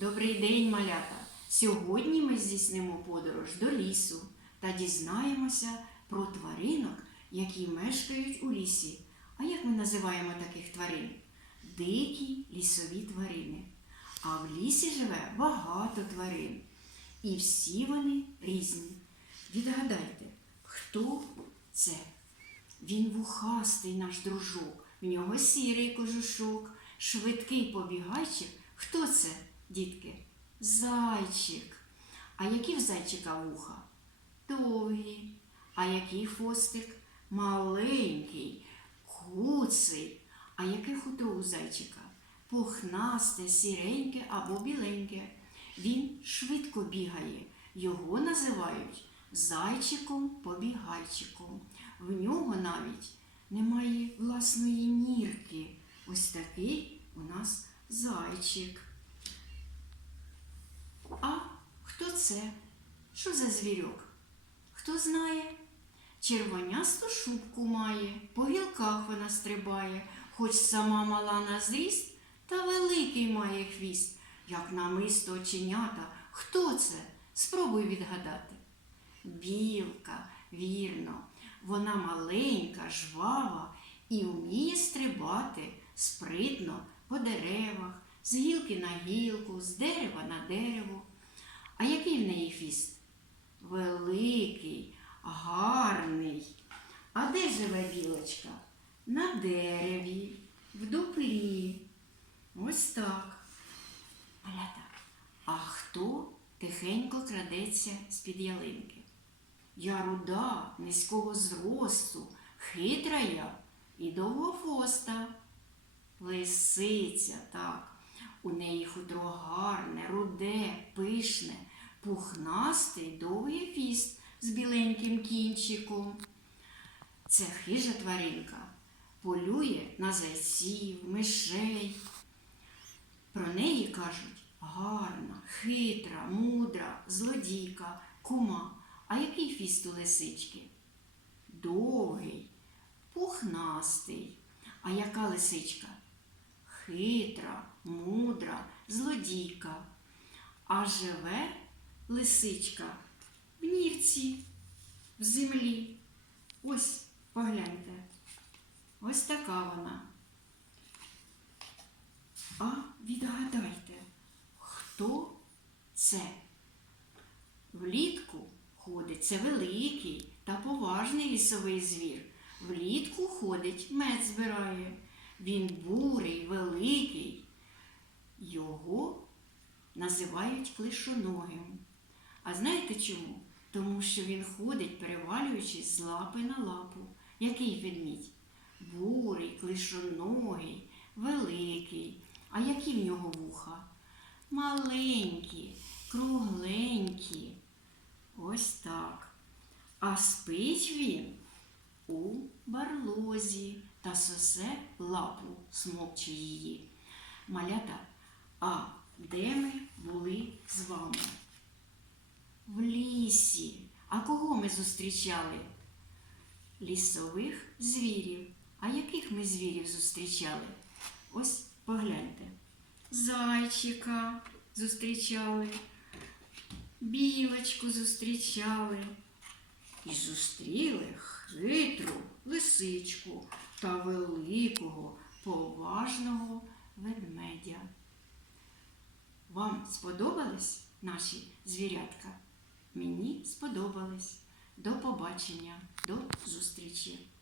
Добрий день, малята! Сьогодні ми здійснимо подорож до лісу та дізнаємося про тваринок, які мешкають у лісі. А як ми називаємо таких тварин? Дикі лісові тварини. А в лісі живе багато тварин. І всі вони різні. Відгадайте, хто це? Він вухастий наш дружок, в нього сірий кожушок, швидкий побігайчик. Хто це, дітки? Зайчик. А які в зайчика вуха? Довгі. А який хвостик? Маленький, куций. А яке хутро у зайчика? Пухнасте, сіреньке або біленьке. Він швидко бігає. Його називають зайчиком-побігайчиком. В нього навіть немає власної нірки. Ось такий у нас зайчик. А хто це? Що за звірок? Хто знає? Червонясту шубку має, по гілках вона стрибає, хоч сама мала на зріст, та великий має хвіст, як намисто оченята. Хто це? Спробуй відгадати. Білка, вірно, вона маленька, жвава і вміє стрибати спритно по деревах, з гілки на гілку, з дерева на дерево. А який в неї хвіст? Великий, гарний. А де живе білочка? На дереві, в дуплі. Ось так. Малята, а хто тихенько крадеться з-під ялинки? Я руда, низького зросту, хитра я і довгофоста. Лисиця, так. У неї хутро гарне, руде, пишне, пухнастий довгий фіст з біленьким кінчиком. Це хижа тваринка, полює на зайців, мишей. Про неї кажуть гарна, хитра, мудра, злодійка, кума. А який фіст у лисички? Довгий, пухнастий. А яка лисичка? Хитра, мудра, злодійка. А живе лисичка в нірці, в землі. Ось погляньте. Ось така вона. А відгадайте, хто це? Влітку ходить це великий та поважний лісовий звір. Влітку ходить, мед збирає. Він бурий, великий. Його називають клишоногим. А знаєте чому? Тому що він ходить, перевалюючись з лапи на лапу. Який ведмідь? Бурий, клишоногий, великий. А які в нього вуха? Маленькі, кругленькі. Ось так. А спить він у барлозі та сосе лапу, смокче її. Малята, а де ми були з вами? Лісі. А кого ми зустрічали? Лісових звірів. А яких ми звірів зустрічали? Ось погляньте. Зайчика зустрічали, білочку зустрічали. І зустріли хитру лисичку та великого поважного ведмедя. Вам сподобались наші звірятка? Мені сподобались. До побачення, до зустрічі!